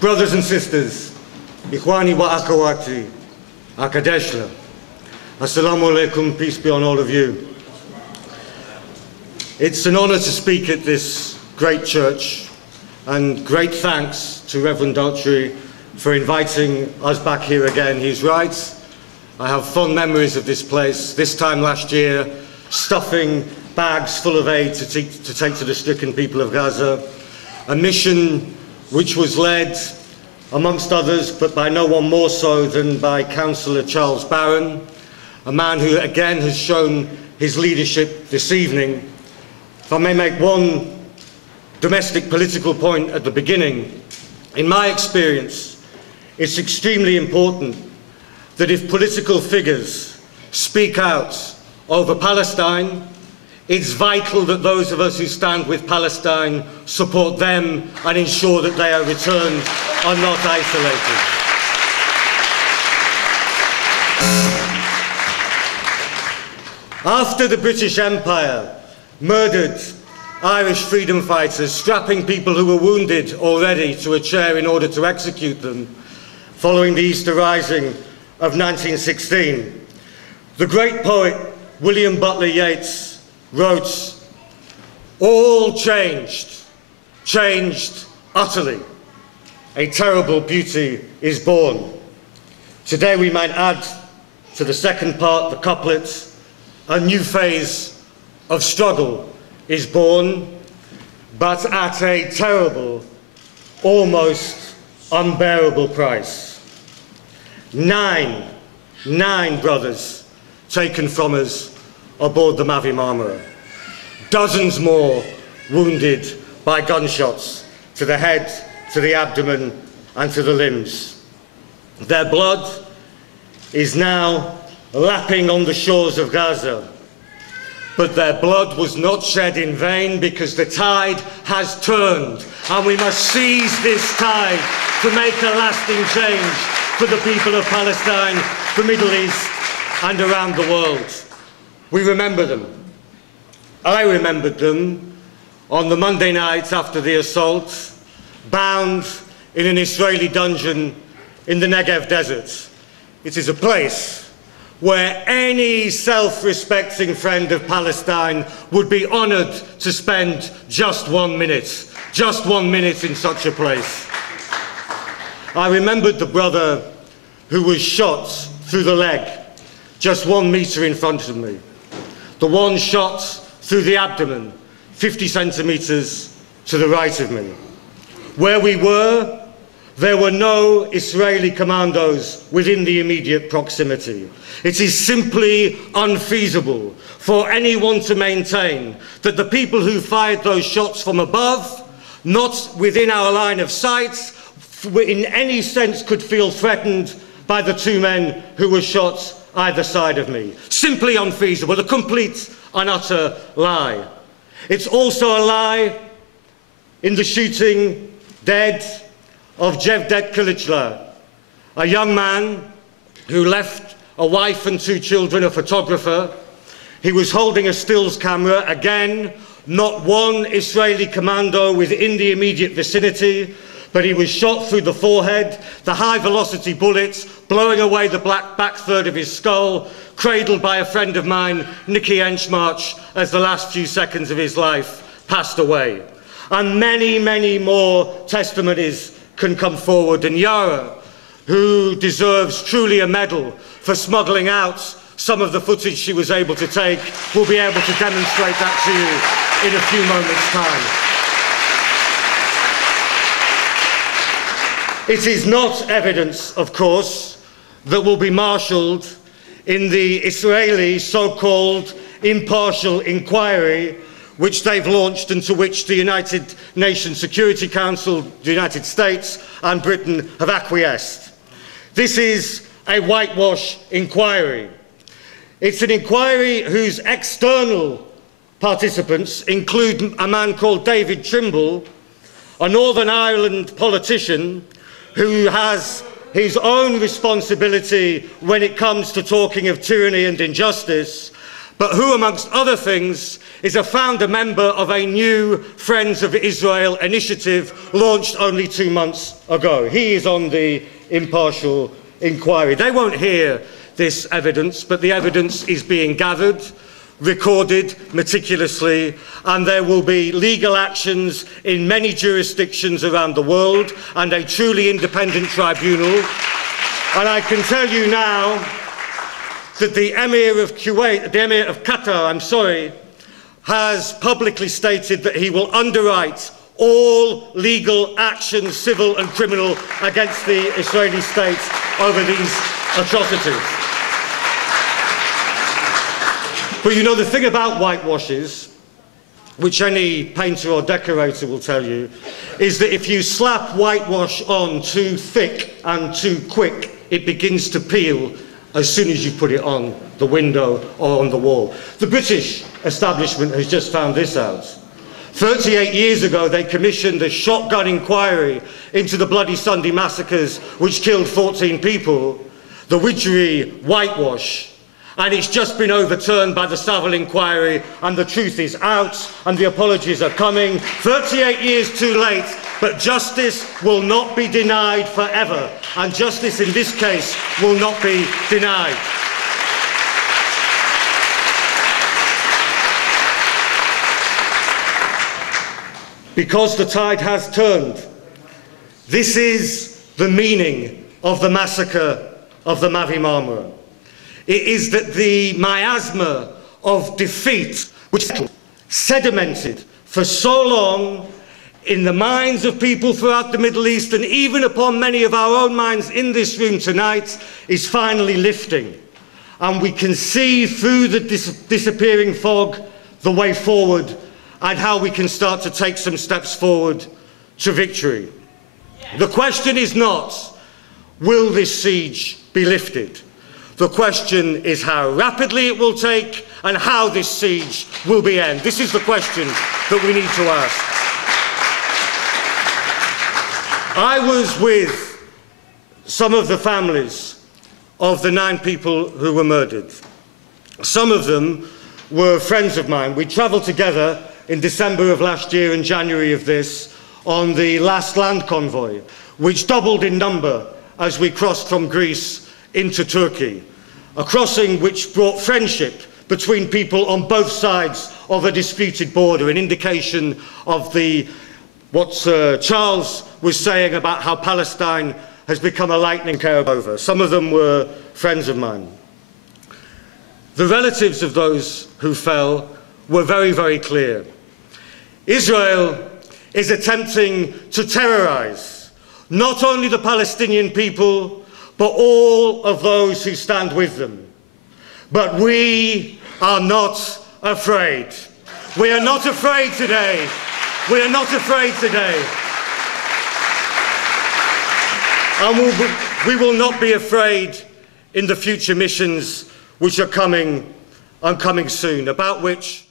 Brothers and sisters, Ikhwani wa akhawati, Akadeshla, Assalamu alaikum, peace be on all of you. It's an honor to speak at this great church, and great thanks to Reverend Daltrey for inviting us back here again. He's right, I have fond memories of this place, this time last year, stuffing bags full of aid to take to the stricken people of Gaza, a mission which was led, amongst others, but by no one more so than by Councillor Charles Barron, a man who again has shown his leadership this evening. If I may make one domestic political point at the beginning, in my experience, it's extremely important that if political figures speak out over Palestine, it's vital that those of us who stand with Palestine support them and ensure that they are returned and not isolated. After the British Empire murdered Irish freedom fighters, strapping people who were wounded already to a chair in order to execute them, following the Easter Rising of 1916, the great poet William Butler Yeats wrote, "All changed, changed utterly. A terrible beauty is born." Today we might add to the second part, the couplet, "A new phase of struggle is born, but at a terrible, almost unbearable price. Nine brothers taken from us aboard the Mavi Marmara. Dozens more wounded by gunshots to the head, to the abdomen, and to the limbs. Their blood is now lapping on the shores of Gaza. But their blood was not shed in vain, because the tide has turned, and we must seize this tide to make a lasting change for the people of Palestine, the Middle East, and around the world. We remember them. I remembered them on the Monday night after the assault, bound in an Israeli dungeon in the Negev desert. It is a place where any self-respecting friend of Palestine would be honoured to spend just 1 minute in such a place. I remembered the brother who was shot through the leg, just 1 metre in front of me. The one shot through the abdomen, 50 centimetres to the right of me. Where we were, there were no Israeli commandos within the immediate proximity. It is simply unfeasible for anyone to maintain that the people who fired those shots from above, not within our line of sight, in any sense could feel threatened by the 2 men who were shot either side of me. Simply unfeasible, a complete and utter lie. It's also a lie in the shooting dead of Jevdet Kılıçlar, a young man who left a wife and 2 children, a photographer. He was holding a stills camera, again, not one Israeli commando within the immediate vicinity, but he was shot through the forehead, the high-velocity bullets blowing away the back third of his skull, cradled by a friend of mine, Nicky Enchmarch, as the last few seconds of his life passed away. And many, many more testimonies can come forward. And Yara, who deserves truly a medal for smuggling out some of the footage she was able to take, will be able to demonstrate that to you in a few moments' time. It is not evidence, of course, that will be marshalled in the Israeli so-called impartial inquiry which they've launched and to which the United Nations Security Council, the United States and Britain have acquiesced. This is a whitewash inquiry. It's an inquiry whose external participants include a man called David Trimble, a Northern Ireland politician who has his own responsibility when it comes to talking of tyranny and injustice, but who, amongst other things, is a founder member of a new Friends of Israel initiative launched only 2 months ago. He is on the impartial inquiry. They won't hear this evidence, but the evidence is being gathered, recorded meticulously, and there will be legal actions in many jurisdictions around the world and a truly independent tribunal. And I can tell you now that the Emir of Qatar, has publicly stated that he will underwrite all legal actions, civil and criminal, against the Israeli state over these atrocities. But you know, the thing about whitewashes, which any painter or decorator will tell you, is that if you slap whitewash on too thick and too quick, it begins to peel as soon as you put it on the window or on the wall. The British establishment has just found this out. 38 years ago, they commissioned a shotgun inquiry into the Bloody Sunday massacres, which killed 14 people, the Widgery whitewash, and it's just been overturned by the Savile inquiry, and the truth is out, and the apologies are coming. 38 years too late, but justice will not be denied forever, and justice in this case will not be denied. Because the tide has turned. This is the meaning of the massacre of the Mavi Marmara. It is that the miasma of defeat, which sedimented for so long in the minds of people throughout the Middle East, and even upon many of our own minds in this room tonight, is finally lifting. And we can see through the disappearing fog the way forward, and how we can start to take some steps forward to victory. The question is not, will this siege be lifted? The question is how rapidly it will take and how this siege will be ended. This is the question that we need to ask. I was with some of the families of the 9 people who were murdered. Some of them were friends of mine. We travelled together in December of last year and January of this on the last land convoy, which doubled in number as we crossed from Greece into Turkey, a crossing which brought friendship between people on both sides of a disputed border, an indication of what Charles was saying about how Palestine has become a lightning cloud over. Some of them were friends of mine. The relatives of those who fell were very, very clear. Israel is attempting to terrorize not only the Palestinian people, but all of those who stand with them. But we are not afraid. We are not afraid today. We are not afraid today. And we will not be afraid in the future missions which are coming soon, about which